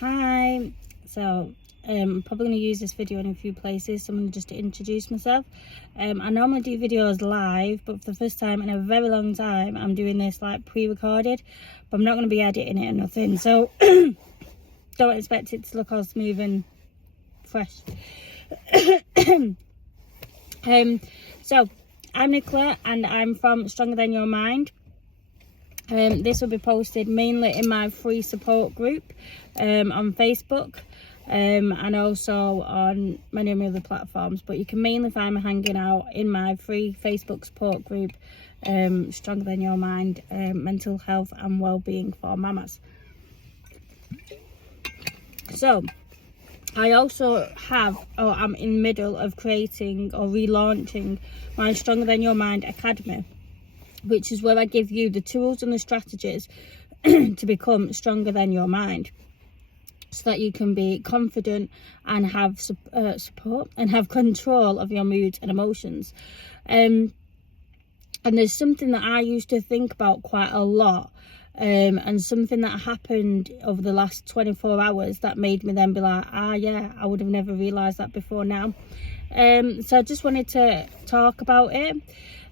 Hi. So I'm probably going to use this video in a few places, so I'm going to just introduce myself. I normally do videos live, but for the first time in a very long time I'm doing this like pre-recorded, but I'm not going to be editing it or nothing, so don't expect it to look all smooth and fresh. So I'm Nicola and I'm from Stronger Than Your Mind. This will be posted mainly in my free support group on Facebook and also on many other platforms, but you can mainly find me hanging out in my free Facebook support group, Stronger Than Your Mind, mental health and well-being for mamas. So I also I'm in the middle of creating or relaunching my Stronger Than Your Mind Academy, which is where I give you the tools and the strategies to become stronger than your mind, so that you can be confident and have support and have control of your moods and emotions. And there's something that I used to think about quite a lot, and something that happened over the last 24 hours that made me then be like, yeah, I would have never realised that before now. So I just wanted to talk about it.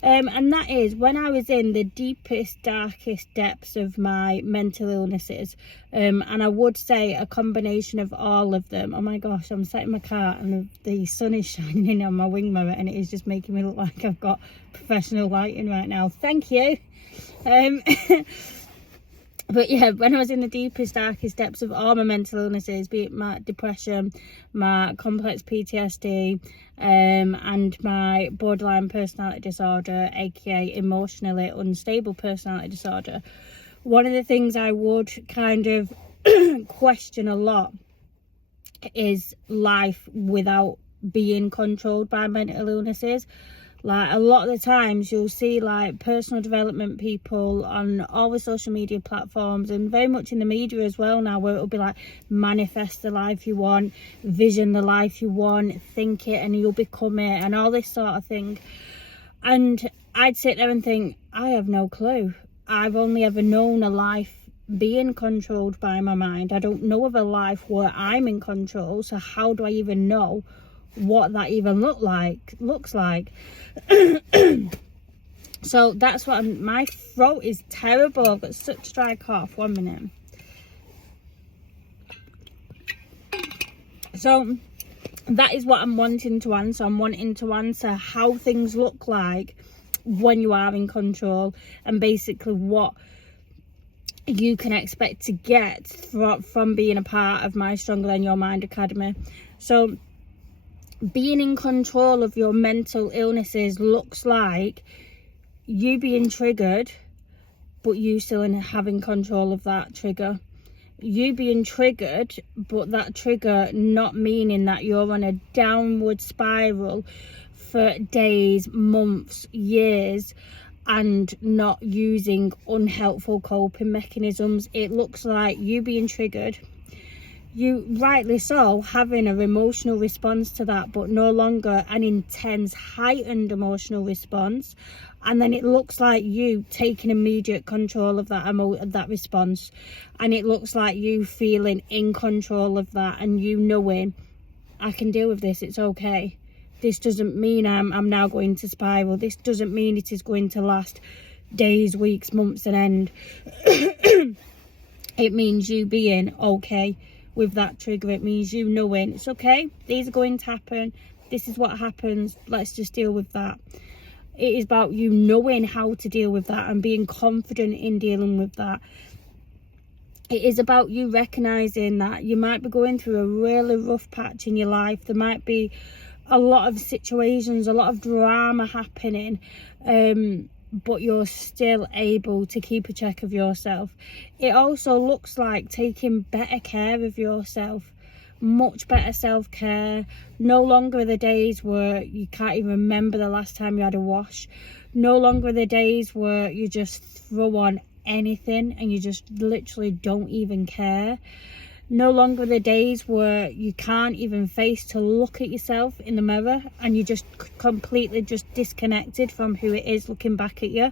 And that is when I was in the deepest, darkest depths of my mental illnesses, and I would say a combination of all of them. Oh my gosh, I'm sat in my car and the sun is shining in on my wing mirror and it is just making me look like I've got professional lighting right now. Thank you. But yeah, when I was in the deepest, darkest depths of all my mental illnesses, be it my depression, my complex PTSD, and my borderline personality disorder, aka emotionally unstable personality disorder, one of the things I would kind of question a lot is life without being controlled by mental illnesses. Like, a lot of the times you'll see like personal development people on all the social media platforms and very much in the media as well now, where it'll be like, manifest the life you want, vision the life you want, think it and you'll become it, and all this sort of thing. And I'd sit there and think, I have no clue. I've only ever known a life being controlled by my mind. I don't know of a life where I'm in control, so how do I even know what that even looks like? So that's what my throat is terrible. I've got such dry cough. 1 minute. So that is what I'm wanting to answer. I'm wanting to answer how things look like when you are in control, and basically what you can expect to get from being a part of my Stronger Than Your Mind Academy. So being in control of your mental illnesses looks like you being triggered, but you still having control of that trigger. You being triggered, but that trigger not meaning that you're on a downward spiral for days, months, years, and not using unhelpful coping mechanisms. It looks like you being triggered, you rightly so having an emotional response to that, but no longer an intense heightened emotional response, and then it looks like you taking immediate control of that response, and it looks like you feeling in control of that, and you knowing, I can deal with this, it's okay. This doesn't mean I'm now going to spiral. This doesn't mean it is going to last days, weeks, months and end. It means you being okay with that trigger. It means you knowing it's okay, these are going to happen, this is what happens, let's just deal with that. It is about you knowing how to deal with that and being confident in dealing with that. It is about you recognizing that you might be going through a really rough patch in your life. There might be a lot of situations, a lot of drama happening, but you're still able to keep a check of yourself. It also looks like taking better care of yourself, much better self-care. No longer are the days where you can't even remember the last time you had a wash. No longer are the days where you just throw on anything and you just literally don't even care. No longer the days where you can't even face to look at yourself in the mirror and you're just completely just disconnected from who it is looking back at you.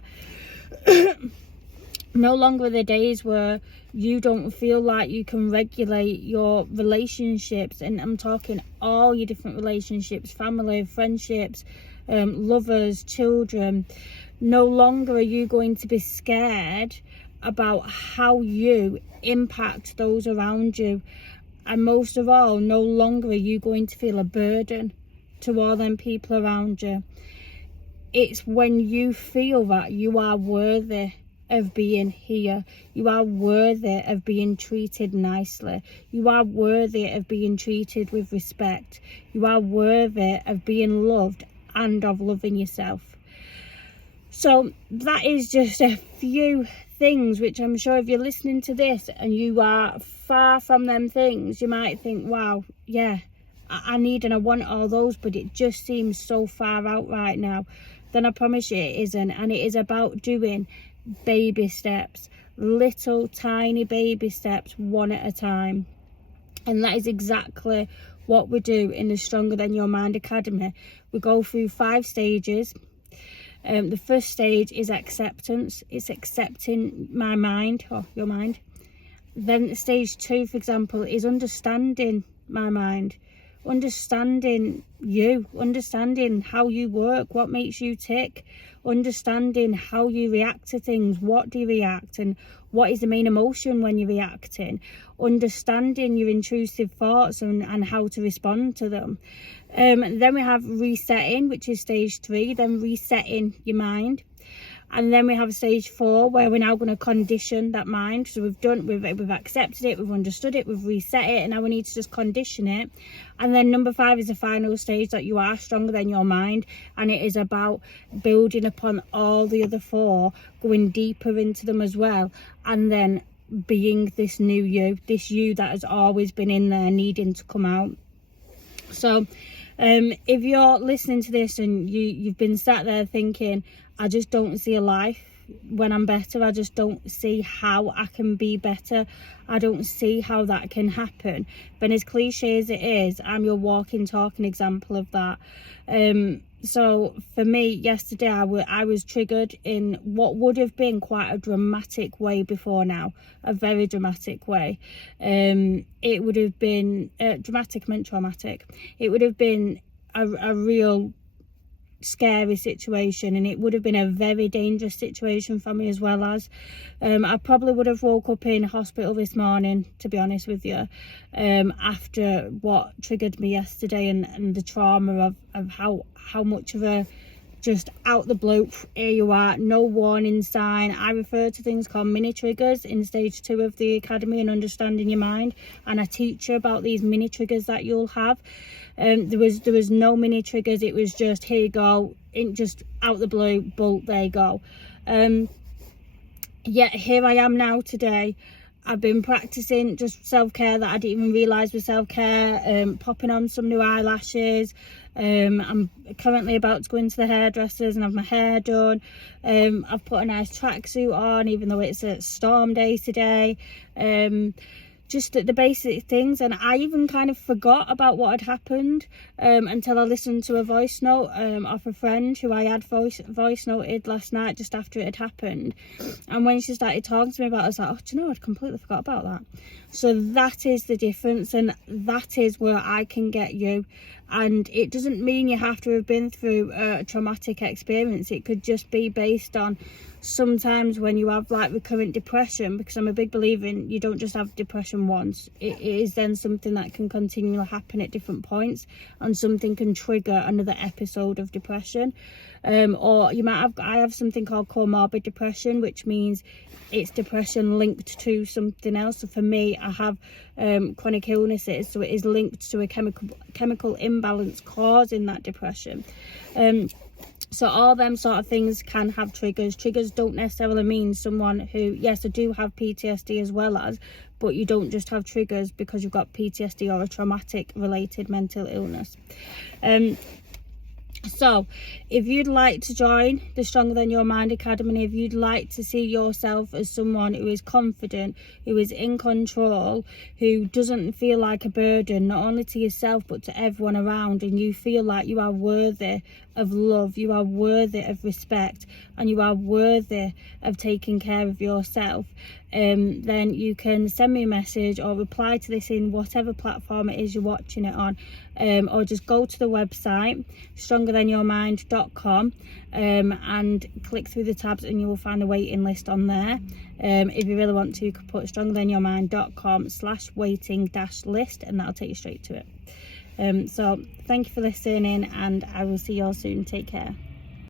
No longer are the days where you don't feel like you can regulate your relationships, and I'm talking all your different relationships, family, friendships, lovers, children. No longer are you going to be scared about how you impact those around you. And most of all, no longer are you going to feel a burden to all them people around you. It's when you feel that you are worthy of being here, you are worthy of being treated nicely, you are worthy of being treated with respect, you are worthy of being loved and of loving yourself. So that is just a few things which I'm sure if you're listening to this and you are far from them things, you might think, wow, yeah, I need and I want all those, but it just seems so far out right now. Then I promise you it isn't. And it is about doing baby steps, little tiny baby steps, one at a time. And that is exactly what we do in the Stronger Than Your Mind Academy. We go through 5 stages. The first stage is acceptance. It's accepting my mind, or your mind. Then stage 2, for example, is understanding my mind, understanding you, understanding how you work, what makes you tick, understanding how you react to things, what do you react, and what is the main emotion when you're reacting, understanding your intrusive thoughts and how to respond to them. Then we have resetting, which is stage 3, then resetting your mind. And then we have stage 4, where we're now going to condition that mind. So we've accepted it, we've understood it, we've reset it, and now we need to just condition it. And then number 5 is the final stage, that you are stronger than your mind, and it is about building upon all the other 4, going deeper into them as well, and then being this new you, this you that has always been in there needing to come out. So if you're listening to this and you've been sat there thinking, I just don't see a life when I'm better, I just don't see how I can be better, I don't see how that can happen, then as cliche as it is, I'm your walking talking example of that. So for me yesterday, I was triggered in what would have been quite a dramatic way before now, a very dramatic way. It would have been dramatic, meant traumatic. It would have been a real scary situation, and it would have been a very dangerous situation for me, as well as I probably would have woke up in hospital this morning, to be honest with you, after what triggered me yesterday, and the trauma of how much of a just out the blue, here you are, no warning sign. I refer to things called mini triggers in stage 2 of the academy and understanding your mind, and I teach you about these mini triggers that you'll have. There was no mini triggers, it was just here you go, in just out the blue, bolt, there you go. Yeah, here I am now today. I've been practicing just self-care that I didn't even realise was self-care, popping on some new eyelashes. I'm currently about to go into the hairdressers and have my hair done. I've put a nice tracksuit on, even though it's a storm day today. Just the basic things, and I even kind of forgot about what had happened until I listened to a voice note off a friend who I had voice noted last night just after it had happened. And when she started talking to me about it, I was like, oh, do you know, I'd completely forgot about that. So that is the difference, and that is where I can get you. And it doesn't mean you have to have been through a traumatic experience. It could just be based on sometimes when you have like recurrent depression, because I'm a big believer in you don't just have depression once. It is then something that can continually happen at different points, and something can trigger another episode of depression. Or you might have, I have something called comorbid depression, which means it's depression linked to something else. So for me, I have chronic illnesses, so it is linked to a chemical imbalance causing that depression. So all them sort of things can have triggers. Triggers don't necessarily mean someone who, yes, I do have PTSD as well as, but you don't just have triggers because you've got PTSD or a traumatic related mental illness. So if you'd like to join the Stronger Than Your Mind Academy, if you'd like to see yourself as someone who is confident, who is in control, who doesn't feel like a burden, not only to yourself but to everyone around, and you feel like you are worthy of love, you are worthy of respect, and you are worthy of taking care of yourself, then you can send me a message or reply to this in whatever platform it is you're watching it on, or just go to the website strongerthanyourmind.com, and click through the tabs and you will find a waiting list on there. If you really want to, you could put strongerthanyourmind.com/waiting-list, and that'll take you straight to it. So thank you for listening, and I will see you all soon. Take care.